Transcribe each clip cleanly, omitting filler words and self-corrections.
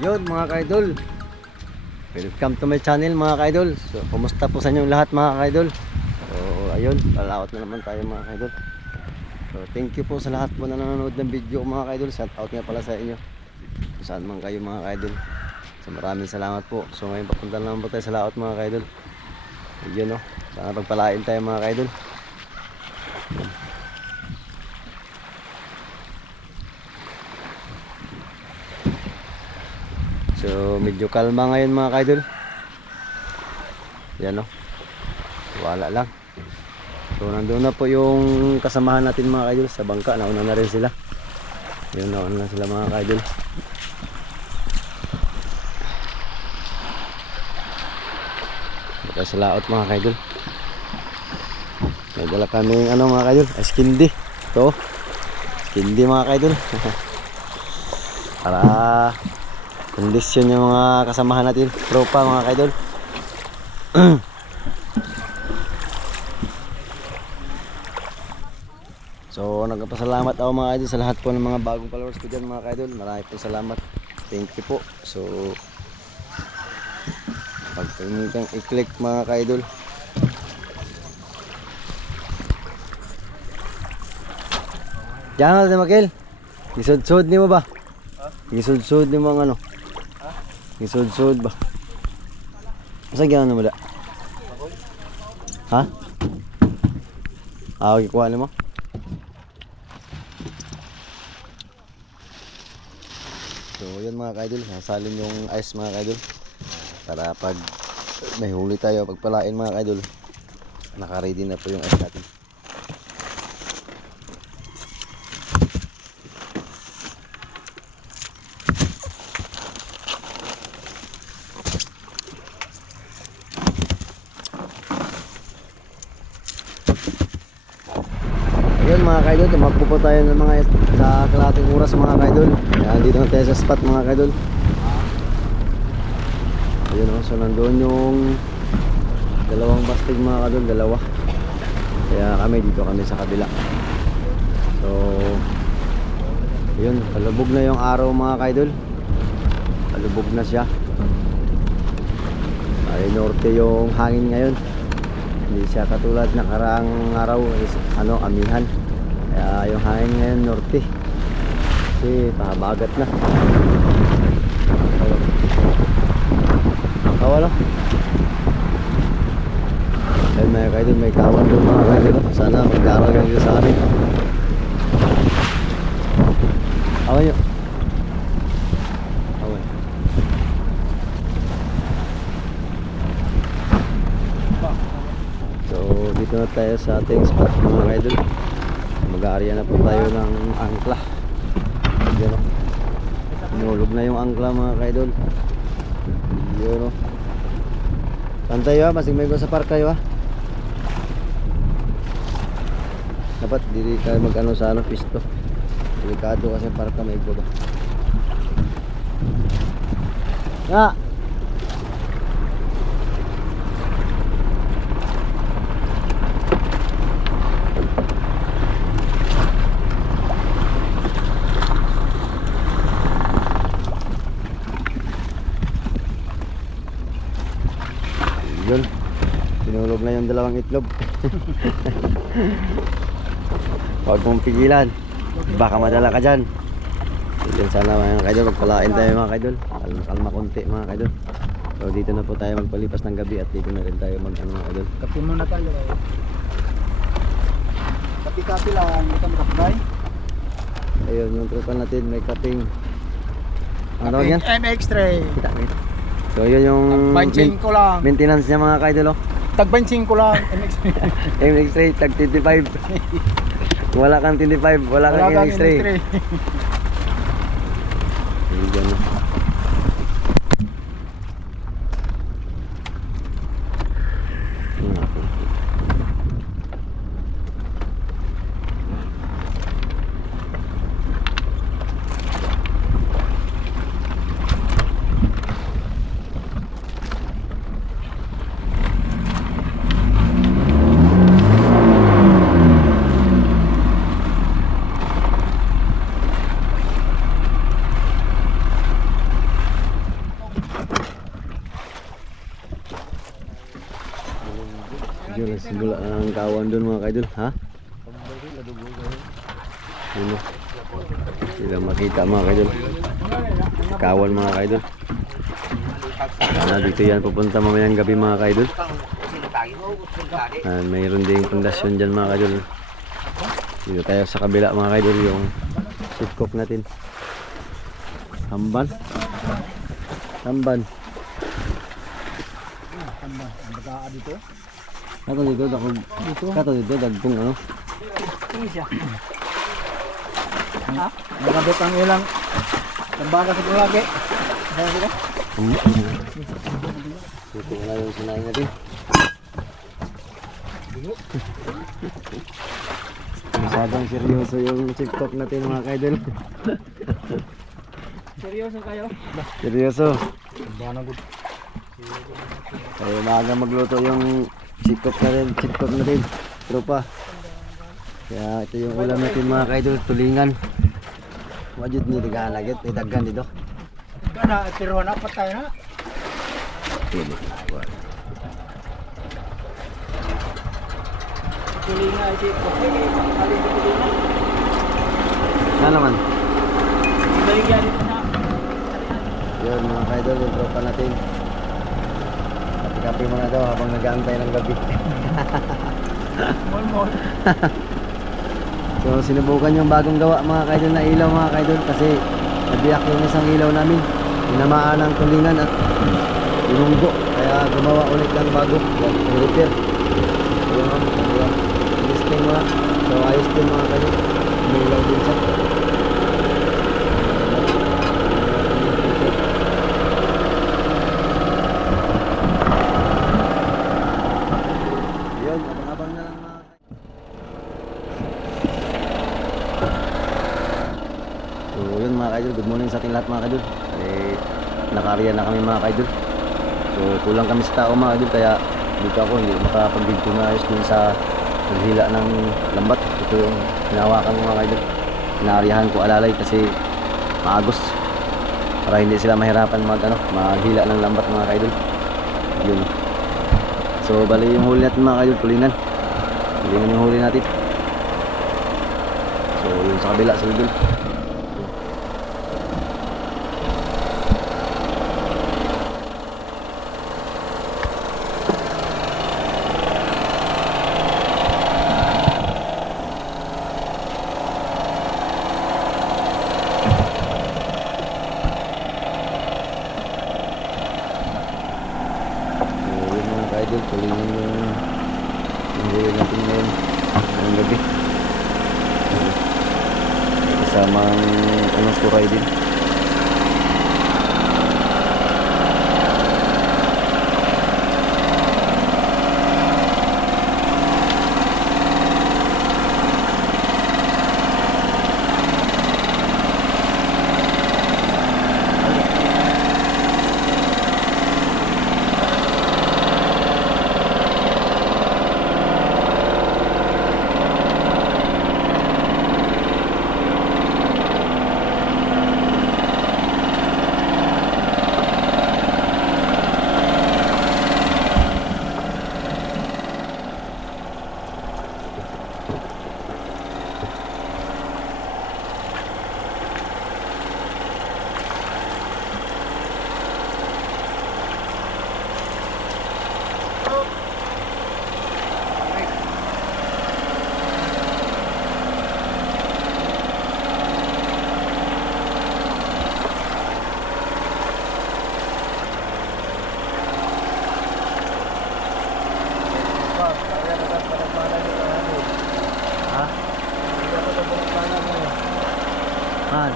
Ayun mga ka-idol, welcome to my channel mga ka-idol. So kumusta po sa inyo lahat mga ka-idol? So ayun, palaot na naman tayo mga ka-idol. So thank you po sa lahat po na nanonood ng video mga ka-idol. Shout out nga pala sa inyo kung saan man kayo mga ka-idol. So maraming salamat po. So ngayon papunta naman po tayo sa laot mga ka-idol. Ayun o, sana pagpalain tayo mga ka-idol. So medyo kalma ngayon mga ka-idol. Yan o, wala lang. So nandun na po yung kasamahan natin mga ka-idol sa bangka. Nauna na rin sila. Yun, nauna na sila mga ka-idol. Baka sa laot mga ka-idol. May dala kaming ano mga ka-idol, skindi. Ito, skindi mga ka-idol. Para kondisyon yung mga kasamahan natin, tropa mga ka-idol. So nagpapasalamat ako mga ka-idol sa lahat po ng mga bagong followers ko dyan mga ka-idol. Marami po salamat, thank you po. So pag kalimutan i-click mga ka-idol. Diyan na tayo Makil, gisud-sud ni mo ba? Gisud-sud ni mo ang ano? Gisud-sud ba? Masa gano'n mo da? Ha? Okay, kuha ni mo? So yun mga ka-idol, nasalin yung ice mga ka-idol. Para pag may huli tayo, pagpalain mga ka-idol, naka-ready na po yung ice natin. Ayun mga ka-idol, tumakbo po tayo ng mga sa kalating oras mga ka-idol. Yan, dito na tayo sa spot mga ka-idol. Ayun o, so nandoon yung dalawang bastig mga ka-idol, dalawa. Kaya kami, dito kami sa kabila. So ayun, palubog na yung araw mga ka-idol. Palubog na siya. Ay norte yung hangin ngayon. Hindi siya katulad na karaang araw is ano, amihan. Kaya yung hangin ngayon norte. Kasi pahabagat na. Kawalo. Ayun mga ka-idol, may kawan doon mga ka-idol. Sana mag-aaral lang dito sa amin. Awan nyo. Awan. So dito na tayo sa ating spot mga ka-idol. Mag-aarya na po tayo ng angkla. Yan o, inulog na yung angkla mga ka-idol. Yun o, saan tayo ha? Masig may go sa park kayo ha? Dapat dili tayo mag ano sa ano, pisto. Delikado kasi park ka may go ba nga. Yun, sinulog na yung dalawang itlog. Huwag mong pigilan, baka madala ka dyan. Dito sana mga kaidol, magpalain tayo mga kaidol. Kalma konti mga kaidol. So dito na po tayo magpalipas ng gabi. At dito na rin tayo mag ano mga kaidol. Kapi muna tayo. Kapi-kapi lang, hindi ka makapay. Ayun, yung tropa natin may kaping ano tawag yan? MX-Tray. Kita kita. So yun yung Tagbanching ko lang. maintenance niya mga kaidol. Tagbanching ko lang. MX-Tray. MX-Ray tag 25. Kung wala kang 25, wala kang MX-Ray. Ayun na. Medyo nagsimula na ang kawan doon mga kaidol. Ha? Yun o. Sila makita mga kaidol. Kawan mga kaidol. Dito yan pupunta mamayang gabi mga kaidol. Mayroon ding pundasyon dyan mga kaidol. Dito tayo sa kabila mga kaidol yung sipkok natin. Hamban. Hamban. Dito. Kato dito, kato dito, dagkong ano. Nakabot ang ilang tambaga sa lagi. Dito na yung sinain natin. Masyadong seryoso yung TikTok natin mga kaidol. Seryoso kayo? Seryoso. Bana good. Kaya maaga magluto yung TikTok natin. Tropa. Kaya ito yung ulam natin mga kaidol, tulingan. Wajud ni diganagit, daggan dito. Kana pero na patay na. Ini. Tulinga si Koke kali tulinga. Na naman. Baligyan dito na. Yun mga kaidol, yung tropa natin. Kape muna daw habang nag-aantay ng gabi. Mol. So sinubukan yung bagong gawa mga kaidol na ilaw mga kaidol kasi nabiyak yung isang ilaw namin. Tinamaan ng tulingan at inunggo. Kaya gumawa ulit ng bago. Yan, repair. Ayun, ayun. Listing mo na. So ayos din mga kaidol. May ilaw din siya. Yun, abang-abang na lang mga So yun mga kaidol, good morning sa ating lahat mga kaidol. Nakariyan na kami mga kaidol. So kulang kami sa tao mga kaidol, kaya dito ako hindi makapag-video na ayos dun sa paghila ng lambat. Ito yung hinawakan ko mga kaidol. Inaariyahan ko alalay kasi maagos para hindi sila mahirapan maghila ng lambat mga kaidol. Yun. So bali yung huli natin mga kaidol, tulingan yung huli natin. So yun sa kabila sa idol. Idol, tulingan yung huli natin ngayon ngayong gabi. Kasamang suray din. Han.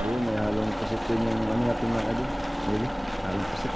Ayun, may halong pusit yun yung ano natin mga kadin. Really? Halong pusit.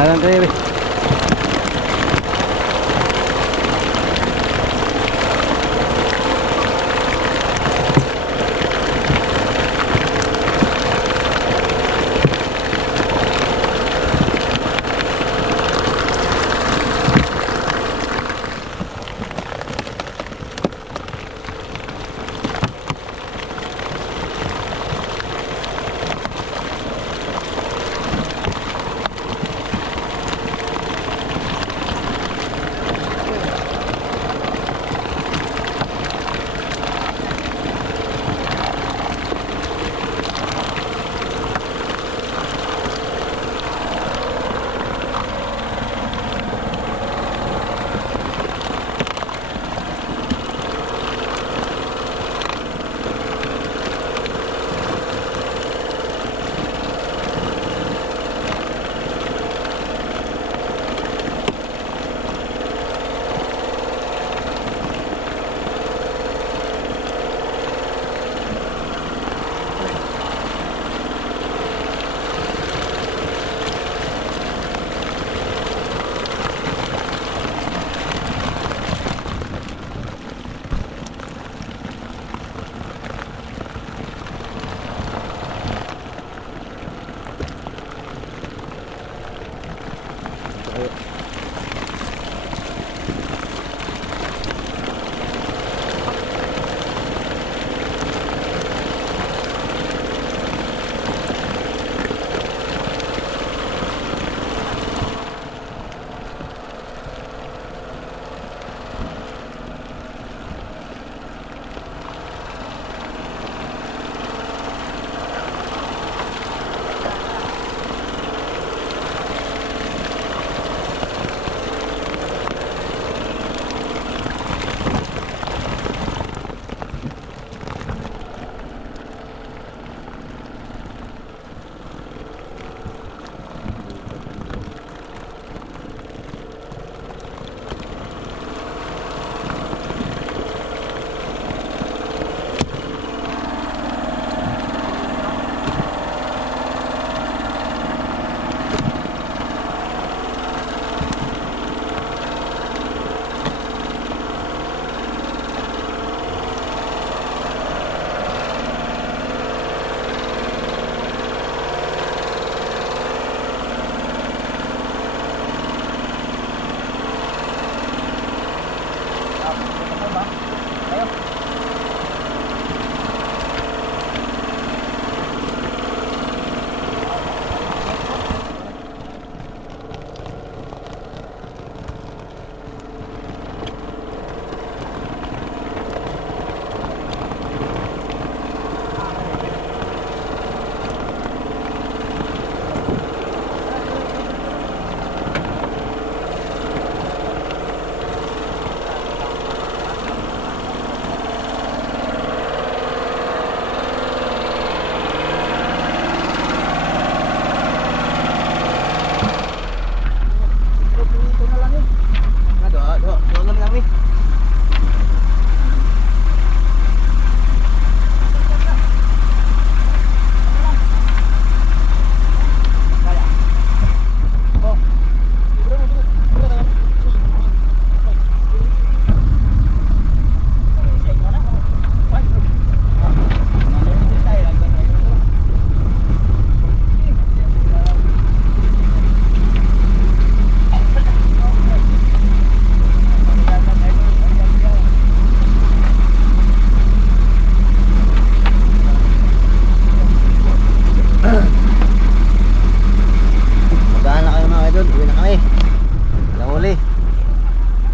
Alam tayo.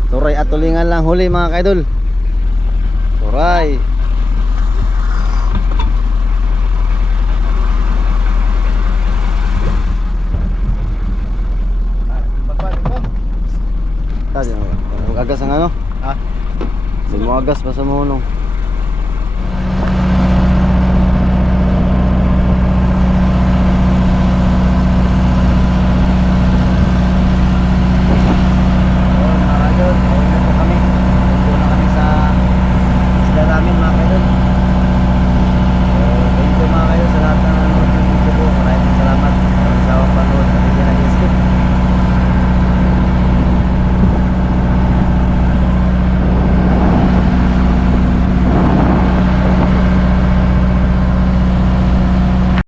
Turay at tulingan lang huli mga kaidol. Turay. Tadi, agas ang ano? Ha? Di mo agas pa sa mohonong.